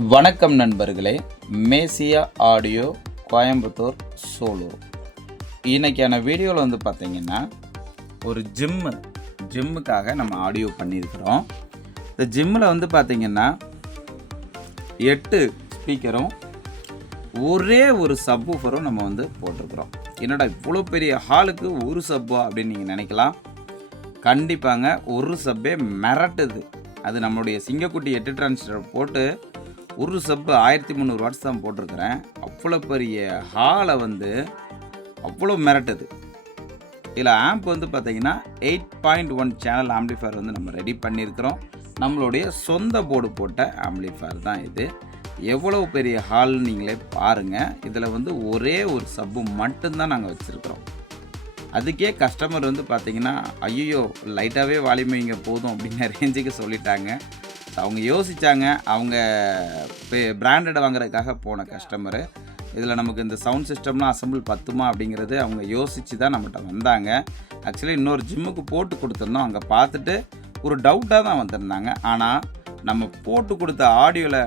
வணக்கம் நண்பர்களே, மேசியா ஆடியோ கோயம்புத்தூர் சூலூர். இன்றைக்கான வீடியோவில் வந்து பார்த்திங்கன்னா ஒரு ஜிம்முக்காக நம்ம ஆடியோ பண்ணியிருக்கிறோம். இந்த ஜிம்மில் வந்து பார்த்திங்கன்னா 8 ஸ்பீக்கரும் ஒரே ஒரு சப்வூஃபரும் நம்ம வந்து போட்டிருக்கிறோம். என்னடா இவ்வளோ பெரிய ஹாலுக்கு ஒரு சப்பா அப்படின்னு நீங்கள் நினைக்கலாம். கண்டிப்பாங்க, ஒரு சப்பே மிரட்டுது. அது நம்மளுடைய சிங்கக்குட்டி 8 டிரான்சிஸ்டர் போட்டு ஒரு சப்பு 1300 வாட்ஸ் தான் போட்டிருக்கிறேன். அவ்வளோ பெரிய ஹாலை வந்து அவ்வளோ மிரட்டுது. இதில் ஆம்ப் வந்து பார்த்திங்கன்னா 8.1 சேனல் ஆம்ப்ளிஃபயர் வந்து நம்ம ரெடி பண்ணியிருக்கிறோம். நம்மளுடைய சொந்த போர்டு போட்ட ஆம்ப்ளிஃபயர் தான் இது. எவ்வளோ பெரிய ஹால்னு நீங்களே பாருங்கள். இதில் வந்து ஒரே ஒரு சப்பு மட்டும்தான் நாங்கள் வச்சுருக்கிறோம். அதுக்கே கஸ்டமர் வந்து பார்த்திங்கன்னா, ஐயோ லைட்டாகவே வால்யூம் இங்கே போதும் அப்படிங்கிற ரேஞ்சுக்கு சொல்லிட்டாங்க. அவங்க யோசித்தாங்க. அவங்க பிராண்டட் வாங்குறதுக்காக போன கஸ்டமரு. இதில் நமக்கு இந்த சவுண்ட் சிஸ்டம்லாம் அசம்பிள் பத்துமா அப்படிங்கிறது அவங்க யோசித்து தான் நம்மகிட்ட வந்தாங்க. ஆக்சுவலி இன்னொரு ஜிம்முக்கு போட்டு கொடுத்துருந்தோம். அங்கே பார்த்துட்டு ஒரு டவுட்டாக தான் வந்திருந்தாங்க. ஆனால் நம்ம போட்டு கொடுத்த ஆடியோவில்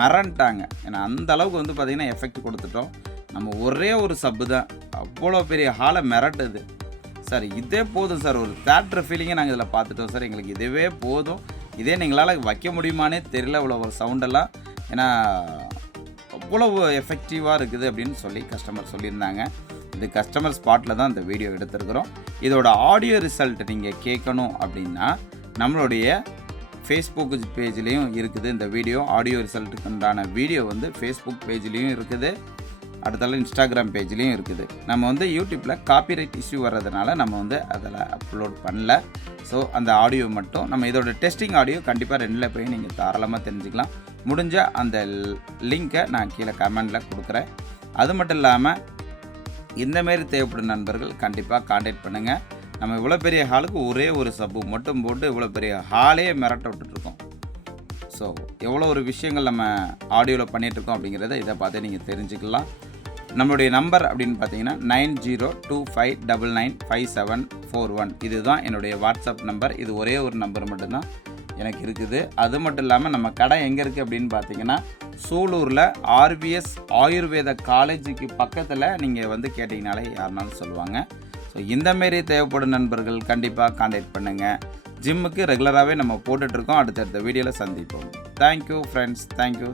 மிரண்டாங்க. ஏன்னா அந்த அளவுக்கு வந்து பார்த்திங்கன்னா எஃபெக்ட் கொடுத்துட்டோம். நம்ம ஒரே ஒரு சப்பு தான் அவ்வளோ பெரிய ஹாலை மிரட்டுது. சார் இதே போதும் சார், ஒரு தேட்டர் ஃபீலிங்கை நாங்கள் இதில் பார்த்துட்டோம் சார், எங்களுக்கு இதுவே போதும், இதே நீங்களால் வைக்க முடியுமானே தெரியல இவ்வளோ ஒரு சவுண்டெல்லாம், ஏன்னா அவ்வளோ எஃபெக்டிவாக இருக்குது அப்படின்னு சொல்லி கஸ்டமர் சொல்லியிருந்தாங்க. இது கஸ்டமர் ஸ்பாட்டில் தான் இந்த வீடியோ எடுத்துருக்குறோம். இதோட ஆடியோ ரிசல்ட் நீங்கள் கேட்கணும் அப்படின்னா நம்மளுடைய ஃபேஸ்புக் பேஜ்லேயும் இருக்குது. இந்த வீடியோ ஆடியோ ரிசல்ட்டுக்கு உண்டான வீடியோ வந்து ஃபேஸ்புக் பேஜ்லேயும் இருக்குது, அடுத்தால இன்ஸ்டாகிராம் பேஜ்லேயும் இருக்குது. நம்ம வந்து யூடியூப்பில் காப்பிரைட் இஷ்யூ வர்றதுனால நம்ம வந்து அதில் அப்லோட் பண்ணல. ஸோ அந்த ஆடியோ மட்டும் நம்ம இதோட டெஸ்டிங் ஆடியோ கண்டிப்பாக 2ல் போய் நீங்கள் தாராளமாக தெரிஞ்சுக்கலாம். முடிஞ்ச அந்த லிங்க்கை நான் கீழே கமெண்டில் கொடுக்குறேன். அது மட்டும் இல்லாமல் இந்தமாரி தேவைப்படும் நண்பர்கள் கண்டிப்பாக கான்டாக்ட் பண்ணுங்கள். நம்ம இவ்வளோ பெரிய ஹாலுக்கு ஒரே ஒரு சப்பு மட்டும் போட்டு இவ்வளோ பெரிய ஹாலே மிரட்ட விட்டுட்ருக்கோம். ஸோ எவ்வளோ ஒரு விஷயங்கள் நம்ம ஆடியோவில் பண்ணிகிட்ருக்கோம் அப்படிங்கிறத இதை பார்த்து நீங்கள் தெரிஞ்சுக்கலாம். நம்மளுடைய நம்பர் அப்படின்னு பார்த்தீங்கன்னா 9025995741. இதுதான் என்னுடைய வாட்ஸ்அப் நம்பர். இது ஒரே ஒரு நம்பர் மட்டும்தான் எனக்கு இருக்குது. அது மட்டும் இல்லாமல் நம்ம கடை எங்கே இருக்குது அப்படின்னு பார்த்தீங்கன்னா சூலூரில் ஆர்விஎஸ் ஆயுர்வேத காலேஜுக்கு பக்கத்தில் நீங்கள் வந்து கேட்டிங்கனாலே யாருனாலும் சொல்லுவாங்க. ஸோ இந்தமாரி தேவைப்படும் நண்பர்கள் கண்டிப்பாக கான்டாக்ட் பண்ணுங்கள். ஜிம்முக்கு ரெகுலராகவே நம்ம போட்டுட்ருக்கோம். அடுத்தடுத்த வீடியோவில் சந்திப்போம். Thank you friends, thank you.